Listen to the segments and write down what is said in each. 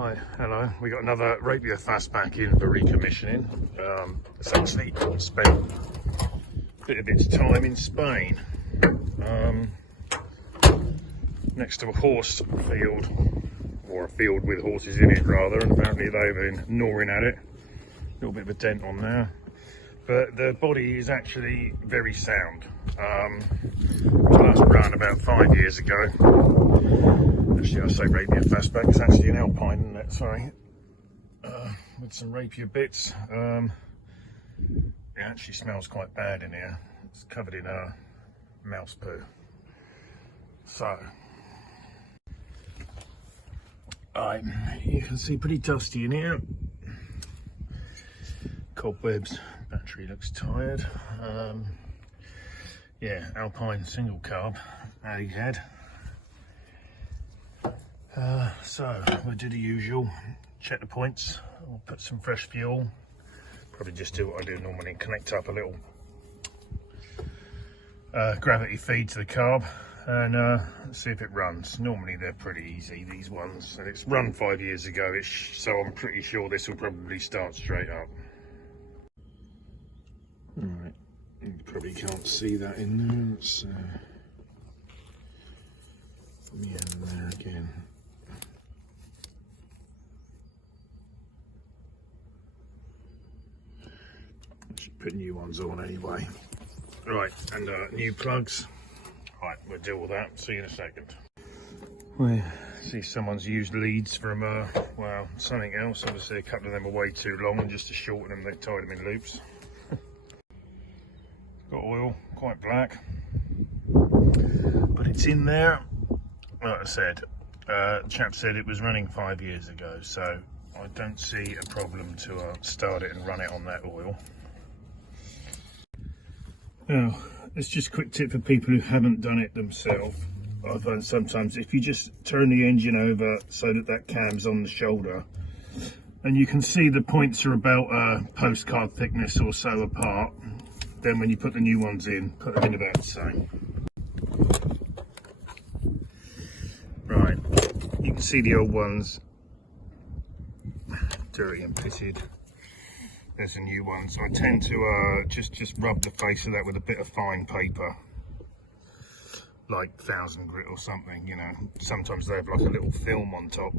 Right, hello. We got another Rapier Fastback in for recommissioning. It's actually spent a bit of its time in Spain, next to a horse field, or a field with horses in it rather, and apparently they've been gnawing at it. A little bit of a dent on there, but the body is actually very sound. It was last run about 5 years ago. Actually, I say Rapier Fastback, it's actually an Alpine, isn't it? Sorry. With some rapier bits. It actually smells quite bad in here. It's covered in mouse poo. So, you can see pretty dusty in here. Cobwebs. Battery looks tired. Yeah, Alpine single carb egghead. So we'll do the usual, check the points, we'll put some fresh fuel, probably just do what I do normally, connect up a little gravity feed to the carb and see if it runs. Normally they're pretty easy, these ones, and it's run 5 years ago, so I'm pretty sure this will probably start straight up. Alright, you probably can't see that in there. It's yeah, there again. Should put new ones on anyway. Right, and new plugs. Right, we'll deal with that. See you in a second. We see someone's used leads from well, something else. Obviously a couple of them are way too long, and just to shorten them they've tied them in loops. Got oil, quite black, but it's in there. Like I said, the chap said it was running 5 years ago, so I don't see a problem to start it and run it on that oil. Now, it's just a quick tip for people who haven't done it themselves. I find sometimes if you just turn the engine over so that cam's on the shoulder, and you can see the points are about a postcard thickness or so apart, then when you put the new ones in, put them in about the same. Right, you can see the old ones, dirty and pitted. There's the new ones. I tend to just rub the face of that with a bit of fine paper, like 1000 grit or something, you know. Sometimes they have like a little film on top.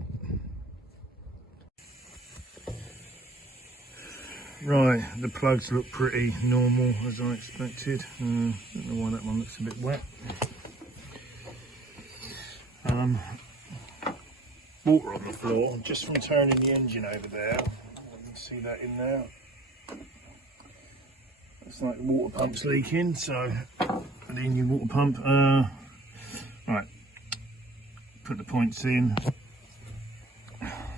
Right, the plugs look pretty normal as I expected. Don't know why that one looks a bit wet. Water on the floor just from turning the engine over there. You can see that in there. It's like the water pump's leaking, so put in your water pump. Right, put the points in.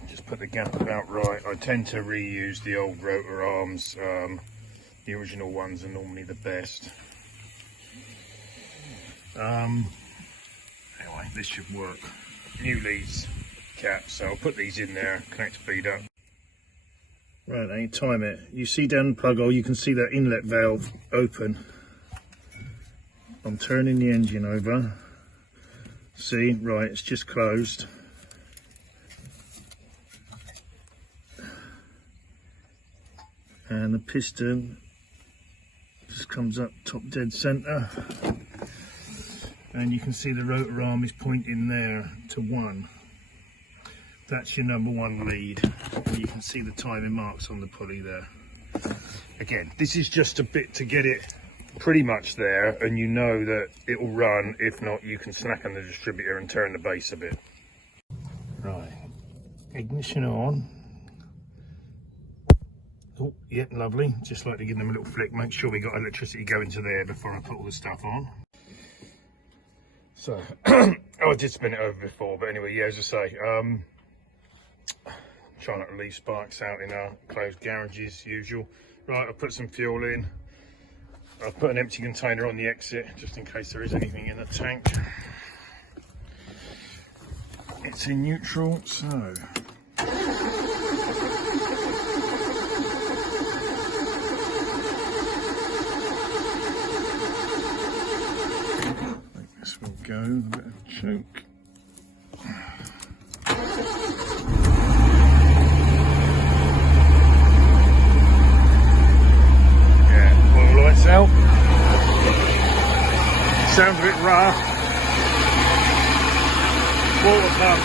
Just put the gap about right. I tend to reuse the old rotor arms. The original ones are normally the best. Anyway, this should work. New leads cap, so I'll put these in there, connect feed up. Right, I time it. You see down the plug hole, you can see that inlet valve open. I'm turning the engine over. See, right, it's just closed. And the piston just comes up top dead center. And you can see the rotor arm is pointing there to 1. That's your number 1 lead. And you can see the timing marks on the pulley there. Again, this is just a bit to get it pretty much there, and you know that it will run. If not, you can snack on the distributor and turn the base a bit. Right, ignition on. Oh, yeah, lovely. Just like to give them a little flick. Make sure we got electricity going to there before I put all the stuff on. So, oh, I did spin it over before, but anyway, yeah, as I say, try not to leave sparks out in our closed garages, usual. Right, I'll put some fuel in. I'll put an empty container on the exit, just in case there is anything in the tank. It's in neutral, so... This will go with a bit of choke. rough water pump.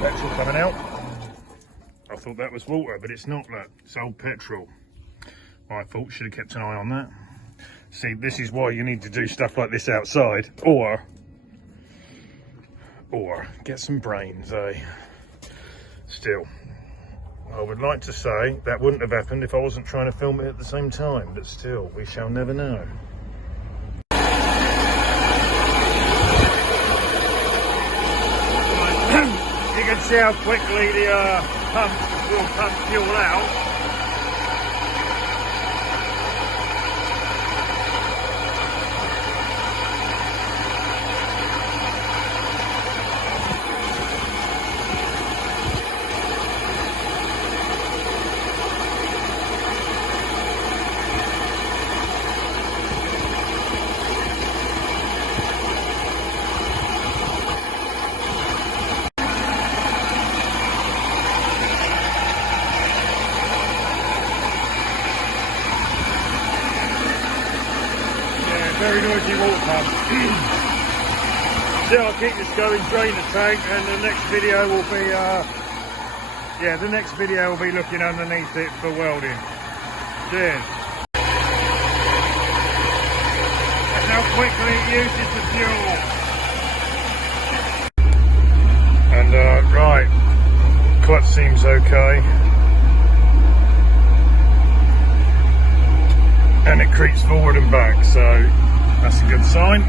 Petrol coming out. I thought that was water, but it's not. That it's old petrol. My fault. Should have kept an eye on that. See, this is why you need to do stuff like this outside, or get some brains, eh? Still, I would like to say that wouldn't have happened if I wasn't trying to film it at the same time. But still, we shall never know. You can see how quickly the pump will pump fuel out. Very noisy water pump. So I'll keep this going, drain the tank, and the next video will be the next video will be looking underneath it for welding. Cheers. That's how quickly it uses the fuel. And right, clutch seems okay. And it creeps forward and back, so that's a good sign.